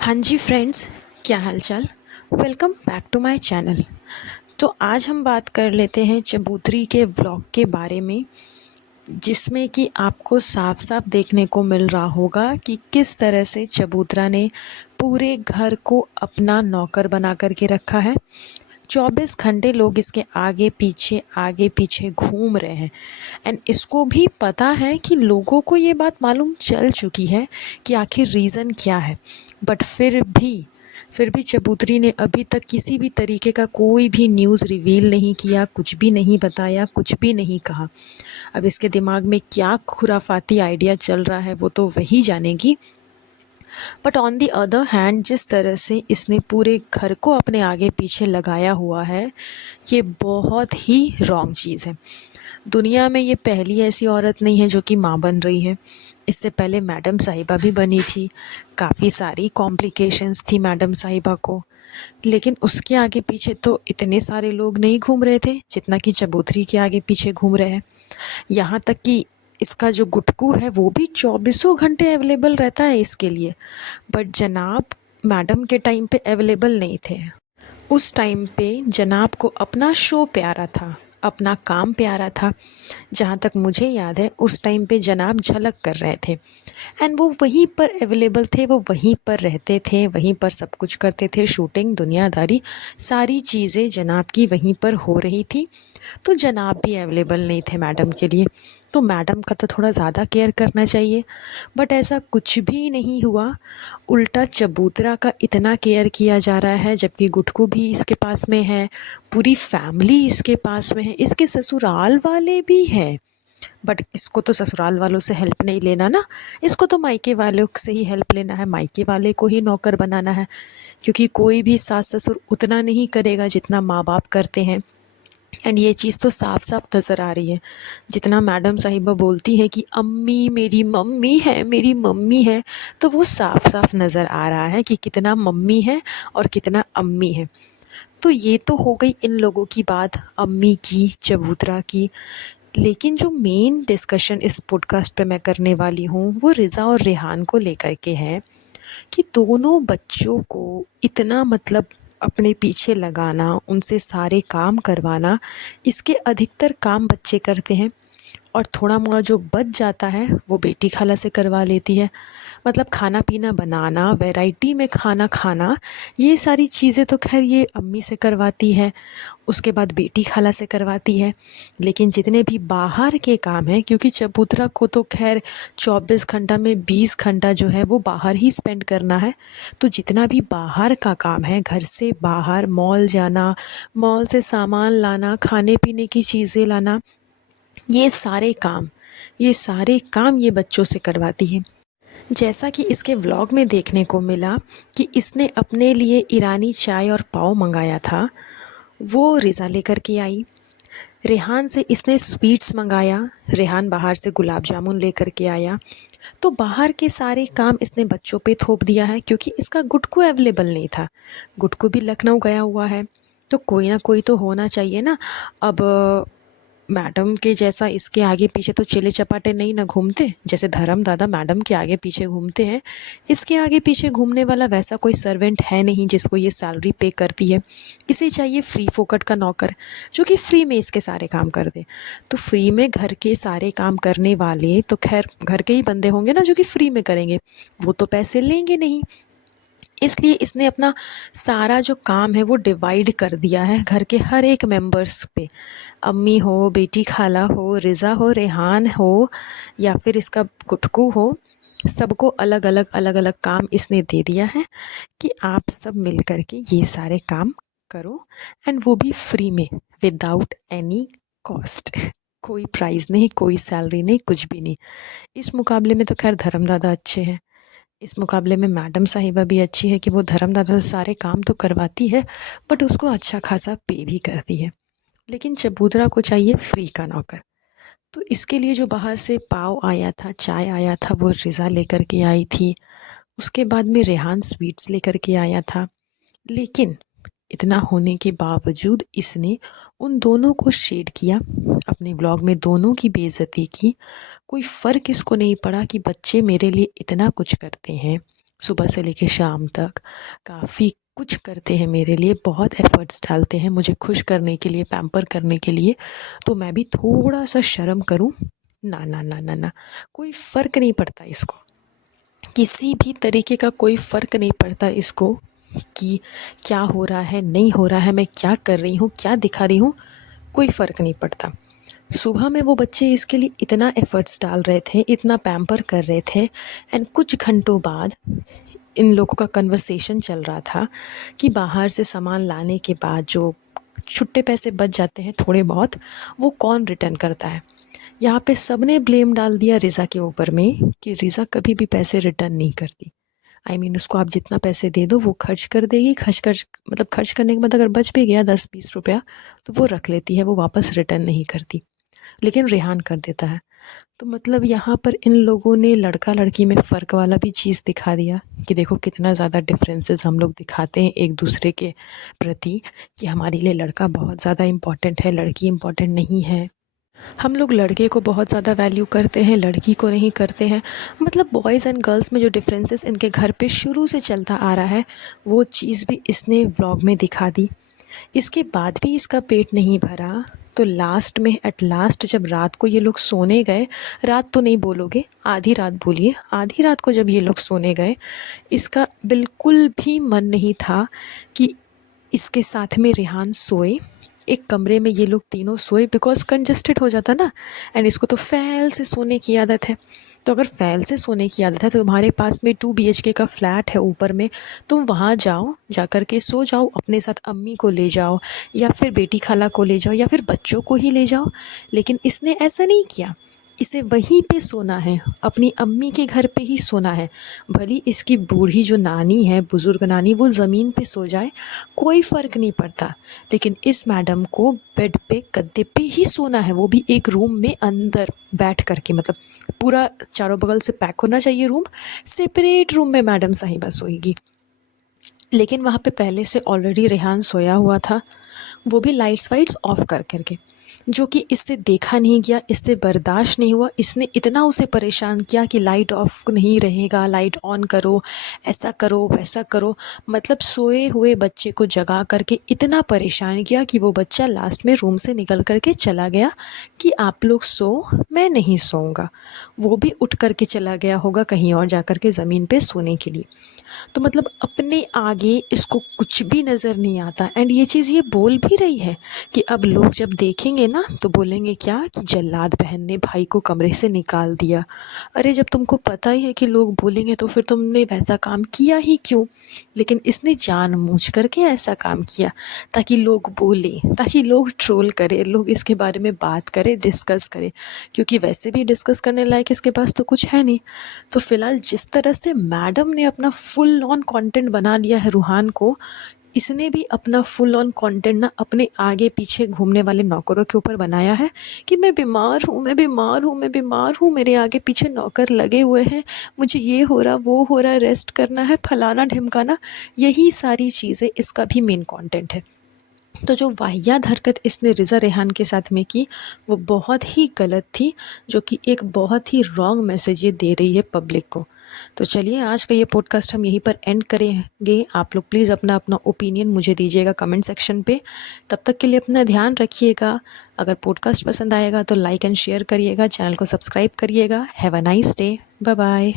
हाँ जी फ्रेंड्स, क्या हालचाल। Welcome back to my channel. तो आज हम बात कर लेते हैं चबूतरी के ब्लॉग के बारे में, जिसमें कि आपको साफ साफ देखने को मिल रहा होगा कि किस तरह से चबूतरा ने पूरे घर को अपना नौकर बना करके रखा है। 24 घंटे लोग इसके आगे पीछे घूम रहे हैं। एंड इसको भी पता है कि लोगों को ये बात मालूम चल चुकी है कि आखिर रीज़न क्या है। बट फिर भी चबूतरी ने अभी तक किसी भी तरीके का कोई भी न्यूज़ रिवील नहीं किया, कुछ भी नहीं बताया, कुछ भी नहीं कहा। अब इसके दिमाग में क्या खुराफाती आइडिया चल रहा है वो तो वही जानेगी। But on the other hand, जिस तरह से इसने पूरे घर को अपने आगे पीछे लगाया हुआ है, ये बहुत ही रॉन्ग चीज़ है। दुनिया में ये पहली ऐसी औरत नहीं है जो कि माँ बन रही है। इससे पहले मैडम साहिबा भी बनी थी। काफ़ी सारी कॉम्प्लिकेशंस थी मैडम साहिबा को, लेकिन उसके आगे पीछे तो इतने सारे लोग नहीं घूम रहे थे जितना कि चबूतरी के आगे पीछे घूम रहे हैं। यहाँ तक कि इसका जो गुटकू है वो भी 24 घंटे अवेलेबल रहता है इसके लिए। बट जनाब मैडम के टाइम पे अवेलेबल नहीं थे। उस टाइम पे जनाब को अपना शो प्यारा था, अपना काम प्यारा था। जहाँ तक मुझे याद है उस टाइम पे जनाब झलक कर रहे थे एंड वो वहीं पर अवेलेबल थे, वो वहीं पर रहते थे, वहीं पर सब कुछ करते थे। शूटिंग, दुनियादारी, सारी चीज़ें जनाब की वहीं पर हो रही थी। तो जनाब भी अवेलेबल नहीं थे मैडम के लिए, तो मैडम का तो थोड़ा ज़्यादा केयर करना चाहिए। बट ऐसा कुछ भी नहीं हुआ। उल्टा चबूतरा का इतना केयर किया जा रहा है, जबकि गुटकू भी इसके पास में है, पूरी फैमिली इसके पास में है, इसके ससुराल वाले भी हैं। बट इसको तो ससुराल वालों से हेल्प नहीं लेना ना, इसको तो मायके वालों से ही हेल्प लेना है, मायके वाले को ही नौकर बनाना है। क्योंकि कोई भी सास ससुर उतना नहीं करेगा जितना माँ बाप करते हैं। एंड ये चीज़ तो साफ साफ नज़र आ रही है। जितना मैडम साहिबा बोलती है कि अम्मी मेरी मम्मी है, मेरी मम्मी है, तो वो साफ साफ नज़र आ रहा है कि कितना मम्मी है और कितना अम्मी है। तो ये तो हो गई इन लोगों की बात, अम्मी की, चबूतरा की। लेकिन जो मेन डिस्कशन इस पॉडकास्ट पे मैं करने वाली हूँ वो रिज़ा और रेहान को लेकर के है कि दोनों बच्चों को इतना मतलब अपने पीछे लगाना, उनसे सारे काम करवाना। इसके अधिकतर काम बच्चे करते हैं और थोड़ा मोड़ा जो बच जाता है वो बेटी खाला से करवा लेती है। मतलब खाना पीना बनाना, वैरायटी में खाना खाना, ये सारी चीज़ें तो खैर ये अम्मी से करवाती है, उसके बाद बेटी खाला से करवाती है। लेकिन जितने भी बाहर के काम हैं, क्योंकि चबूतरा को तो खैर 24 घंटा में 20 घंटा जो है वो बाहर ही स्पेंड करना है। तो जितना भी बाहर का काम है, घर से बाहर मॉल जाना, मॉल से सामान लाना, खाने पीने की चीज़ें लाना, ये सारे काम ये बच्चों से करवाती है। जैसा कि इसके व्लॉग में देखने को मिला कि इसने अपने लिए ईरानी चाय और पाव मंगाया था, वो रिज़ा लेकर के आई। रेहान से इसने स्वीट्स मंगाया, रेहान बाहर से गुलाब जामुन लेकर के आया। तो बाहर के सारे काम इसने बच्चों पे थोप दिया है, क्योंकि इसका गुटकू अवेलेबल नहीं था। गुटकू भी लखनऊ गया हुआ है, तो कोई ना कोई तो होना चाहिए ना। अब मैडम के जैसा इसके आगे पीछे तो चेले चपाटे नहीं ना घूमते, जैसे धर्म दादा मैडम के आगे पीछे घूमते हैं। इसके आगे पीछे घूमने वाला वैसा कोई सर्वेंट है नहीं जिसको ये सैलरी पे करती है। इसे चाहिए फ्री फोकट का नौकर, जो कि फ्री में इसके सारे काम कर दे। तो फ्री में घर के सारे काम करने वाले तो खैर घर के ही बंदे होंगे ना जो कि फ्री में करेंगे, वो तो पैसे लेंगे नहीं। इसलिए इसने अपना सारा जो काम है वो डिवाइड कर दिया है घर के हर एक मेंबर्स पे। अम्मी हो, बेटी खाला हो, रिज़ा हो, रेहान हो, या फिर इसका गुटकू हो, सबको अलग अलग काम इसने दे दिया है कि आप सब मिल कर के ये सारे काम करो। एंड वो भी फ्री में, विदाउट एनी कॉस्ट। कोई प्राइज़ नहीं, कोई सैलरी नहीं, कुछ भी नहीं। इस मुकाबले में तो खैर धर्मदादा अच्छे हैं। इस मुकाबले में मैडम साहिबा भी अच्छी है कि वो धर्मदादा से सारे काम तो करवाती है, बट उसको अच्छा खासा पे भी करती है। लेकिन चबूतरा को चाहिए फ्री का नौकर। तो इसके लिए जो बाहर से पाव आया था, चाय आया था, वो रिज़ा लेकर के आई थी। उसके बाद में रेहान स्वीट्स लेकर के आया था। लेकिन इतना होने के बावजूद इसने उन दोनों को शेड किया, अपने ब्लॉग में दोनों की बेइज्जती की। कोई फ़र्क इसको नहीं पड़ा कि बच्चे मेरे लिए इतना कुछ करते हैं, सुबह से लेके शाम तक काफ़ी कुछ करते हैं मेरे लिए, बहुत एफ़र्ट्स डालते हैं मुझे खुश करने के लिए, पैम्पर करने के लिए। तो मैं भी थोड़ा-सा शर्म करूँ? ना, ना, ना, ना, ना, कोई फ़र्क नहीं पड़ता इसको। किसी भी तरीके का कोई फ़र्क नहीं पड़ता इसको कि क्या हो रहा है, नहीं हो रहा है, मैं क्या कर रही हूँ, क्या दिखा रही हूँ, कोई फ़र्क नहीं पड़ता। सुबह में वो बच्चे इसके लिए इतना एफ़र्ट्स डाल रहे थे, इतना पैम्पर कर रहे थे, एंड कुछ घंटों बाद इन लोगों का कन्वर्सेशन चल रहा था कि बाहर से सामान लाने के बाद जो छुट्टे पैसे बच जाते हैं थोड़े बहुत, वो कौन रिटर्न करता है। यहाँ पे सबने ब्लेम डाल दिया रिज़ा के ऊपर में कि रिज़ा कभी भी पैसे रिटर्न नहीं करती। उसको आप जितना पैसे दे दो वो खर्च कर देगी, खर्च करने के बाद अगर बच भी गया 10-20 रुपया तो वो रख लेती है, वो वापस रिटर्न नहीं करती, लेकिन रेहान कर देता है। तो मतलब यहाँ पर इन लोगों ने लड़का लड़की में फ़र्क वाला भी चीज़ दिखा दिया कि देखो कितना ज़्यादा डिफरेंसेस हम लोग दिखाते हैं एक दूसरे के प्रति, कि हमारे लिए लड़का बहुत ज़्यादा इम्पॉर्टेंट है, लड़की इम्पॉर्टेंट नहीं है। हम लोग लड़के को बहुत ज़्यादा वैल्यू करते हैं, लड़की को नहीं करते हैं। मतलब बॉयज़ एंड गर्ल्स में जो डिफरेंसेस इनके घर पे शुरू से चलता आ रहा है, वो चीज़ भी इसने व्लॉग में दिखा दी। इसके बाद भी इसका पेट नहीं भरा, तो लास्ट में एट लास्ट जब रात को ये लोग सोने गए, रात तो नहीं बोलोगे, आधी रात बोलिए, आधी रात को जब ये लोग सोने गए, इसका बिल्कुल भी मन नहीं था कि इसके साथ में रेहान सोए। एक कमरे में ये लोग तीनों सोए, बिकॉज़ कंजस्टेड हो जाता ना, एंड इसको तो फैल से सोने की आदत है। तो अगर फैल से सोने की आदत है तो तुम्हारे पास में 2 BHK का फ्लैट है ऊपर में, तुम वहाँ जाओ, जा कर के सो जाओ, अपने साथ अम्मी को ले जाओ या फिर बेटी खाला को ले जाओ या फिर बच्चों को ही ले जाओ। लेकिन इसने ऐसा नहीं किया, इसे वहीं पे सोना है, अपनी अम्मी के घर पे ही सोना है। भली इसकी बूढ़ी जो नानी है, बुज़ुर्ग नानी, वो ज़मीन पे सो जाए, कोई फ़र्क नहीं पड़ता, लेकिन इस मैडम को बेड पे गद्दे पे ही सोना है, वो भी एक रूम में अंदर बैठ कर के। मतलब पूरा चारों बगल से पैक होना चाहिए रूम, सेपरेट रूम में मैडम साहिबा सोएगी। लेकिन वहाँ पे पहले से ऑलरेडी रेहान सोया हुआ था, वो भी लाइट्स वाइट्स ऑफ कर कर के, जो कि इससे देखा नहीं गया, इससे बर्दाश्त नहीं हुआ। इसने इतना उसे परेशान किया कि लाइट ऑफ नहीं रहेगा, लाइट ऑन करो, ऐसा करो, वैसा करो। मतलब सोए हुए बच्चे को जगा करके इतना परेशान किया कि वो बच्चा लास्ट में रूम से निकल कर के चला गया कि आप लोग सो, मैं नहीं सोऊंगा। वो भी उठ कर के चला गया होगा कहीं और जा कर के ज़मीन पे सोने के लिए। तो मतलब अपने आगे इसको कुछ भी नज़र नहीं आता, एंड ये चीज़ ये बोल भी रही है कि अब लोग जब देखेंगे ना तो बोलेंगे क्या कि जल्लाद बहन ने भाई को कमरे से निकाल दिया। अरे जब तुमको पता ही है कि लोग बोलेंगे तो फिर तुमने वैसा काम किया ही क्यों। लेकिन इसने जानबूझ करके ऐसा काम किया ताकि लोग बोलें, ताकि लोग ट्रोल करें, लोग इसके बारे में बात करें, डिस्कस करें, क्योंकि वैसे भी डिस्कस करने लायक इसके पास तो कुछ है नहीं। तो फ़िलहाल जिस तरह से मैडम ने अपना फुल ऑन कंटेंट बना लिया है रूहान को, इसने भी अपना फुल ऑन कंटेंट ना अपने आगे पीछे घूमने वाले नौकरों के ऊपर बनाया है कि मैं बीमार हूँ, मैं बीमार हूँ, मैं बीमार हूँ, मेरे आगे पीछे नौकर लगे हुए हैं, मुझे ये हो रहा, वो हो रहा, रेस्ट करना है, फलाना ढिमकाना। यही सारी चीज़ें इसका भी मेन कंटेंट है। तो जो वाहियात हरकत इसने रिज़ा रेहान के साथ में की, वो बहुत ही गलत थी, जो कि एक बहुत ही रॉन्ग मैसेज ये दे रही है पब्लिक को। तो चलिए आज का ये पॉडकास्ट हम यहीं पर एंड करेंगे। आप लोग प्लीज़ अपना अपना ओपिनियन मुझे दीजिएगा कमेंट सेक्शन पे। तब तक के लिए अपना ध्यान रखिएगा। अगर पॉडकास्ट पसंद आएगा तो लाइक एंड शेयर करिएगा, चैनल को सब्सक्राइब करिएगा। Have a nice day. Bye bye.